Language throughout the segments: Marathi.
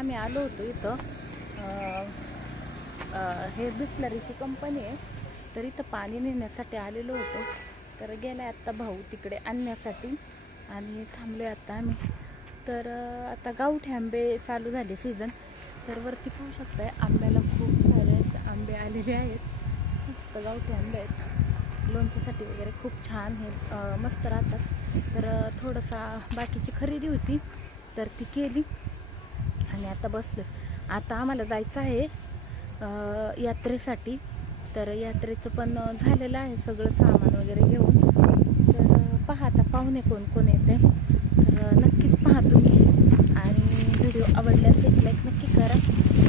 आम्ही आलो होतो इथं हे बिस्लरीची कंपनी आहे, तर इथं पाणी नेण्यासाठी आलेलो होतो. तर गेला आत्ता भाऊ तिकडे आणण्यासाठी आणि थांबलो आता आम्ही. तर आता गावठी आंबे चालू झाले सीझन. तर वरती पाहू शकताय आंब्याला खूप सारे असे आंबे आलेले आहेत. मस्त गावठी आंबे आहेत, लोणच्यासाठी वगैरे खूप छान हे मस्त राहतात. तर थोडंसा बाकीची खरेदी होती तर ती केली आणि आता बसलो. आता आम्हाला जायचं आहे यात्रेसाठी. तर यात्रेचं पण झालेलं आहे सगळं सामान वगैरे घेऊन. तर पहा आता पाहुणे कोण कोण येते. तर नक्कीच पहा तुम्ही आणि व्हिडिओ आवडल्यास एक लाईक नक्की करा,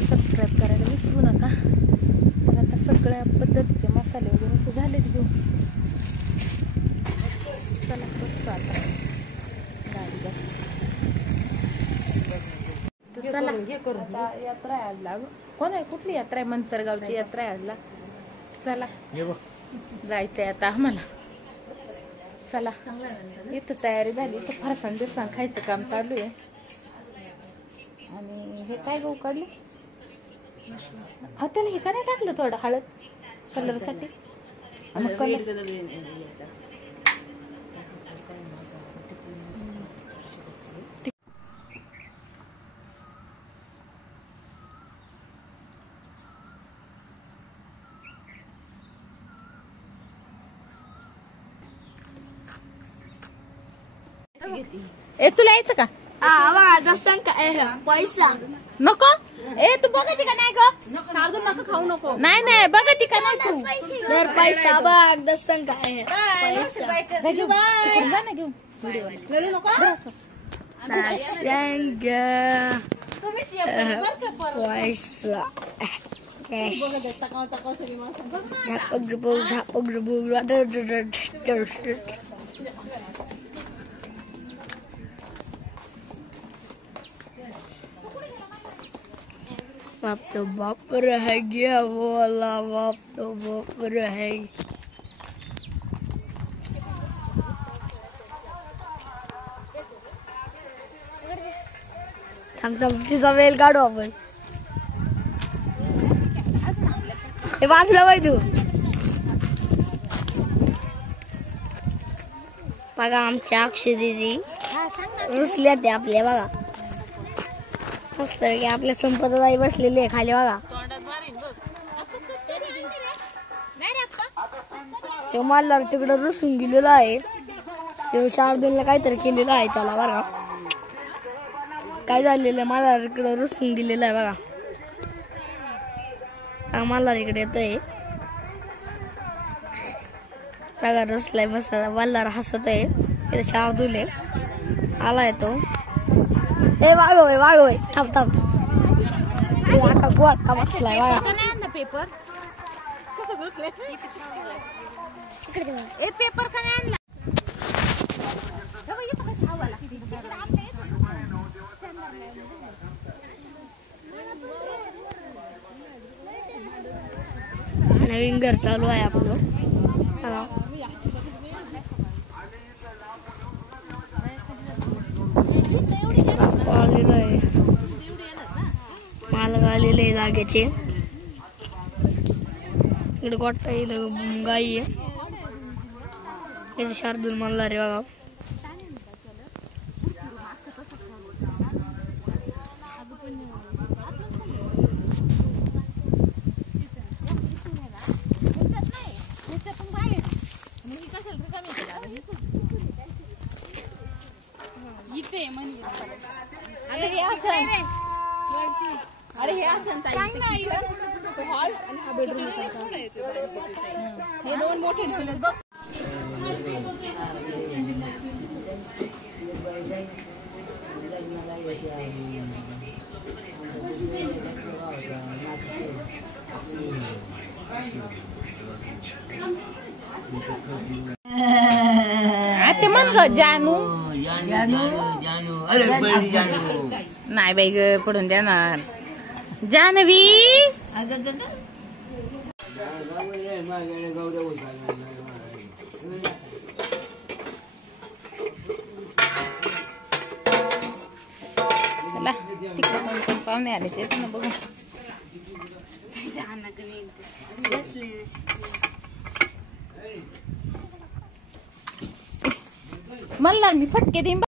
सबस्क्राईब करायला विसरू नका. तर आता सगळ्या पद्धतीचे मसाले वगैरे असे झालेत घेऊन. चला बसतो आता गाडीवर. चला आता यात्रा आहे आजला. कोण आहे, कुठली यात्रा आहे? मंचरगावची यात्रा आहे आजला. चला जायचंय आता आम्हाला. चला इथं तयारी झाली. इथं फरसाण बिरसाण खायचं काम चालू आहे. आणि हे काय गहू काढले? हा त्याला हे का नाही टाकलं थोडं हळद कलरसाठी? मग कलर ए तुला यायचं का? पैसा नको. ए तू बघती का नाही ग? नको खाऊ नको. नाही नाही बघती का नाही तू? तर पैसा बघ दर्शन काय पैसा जा ना घेऊन. बाप तो बाप रह गया वो वाला, बाप तो बाप रह गया. तिचा वेल काढू आपण. हे वाचलं बाई तू. बघा आमच्या अक्षय दिदी रुसल्या ते आपल्या. बघा मस्त आपल्या संपदाताई बसलेली आहे खाली. बघा तो मारला तिकडे रुसून गेलेला आहे. तो शार्दूलला काहीतरी केलेलं आहे त्याला. बघा काय झालेलं, मला इकडे रुसून गेलेला आहे. बघा मला इकडे येतोय. बघा रुसलाय मस्त. वल्लार हसत आहे. शार्दूल आहे आलाय तो. ए वागोय थांब थांब. आका गोळा का बसलाय. बघा पेपर ए पेपर का नाही आणला? नवीन घर चालू आहे आपलं. मालक आलेले आहे जागेचे. इकडे गोठा गाई आहे. शार्दूल मल्हार रे. बघा अरे हे असं हॉल आणि हा बेडरूम. हे दोन मोठे ठेवले बघ. ते म्हण ग जानू. नाही बाई ग पडून देणार. जानवी चला तिकडे पाहुणे आले तेच ना बघू. मल्हार मी फटके देईन.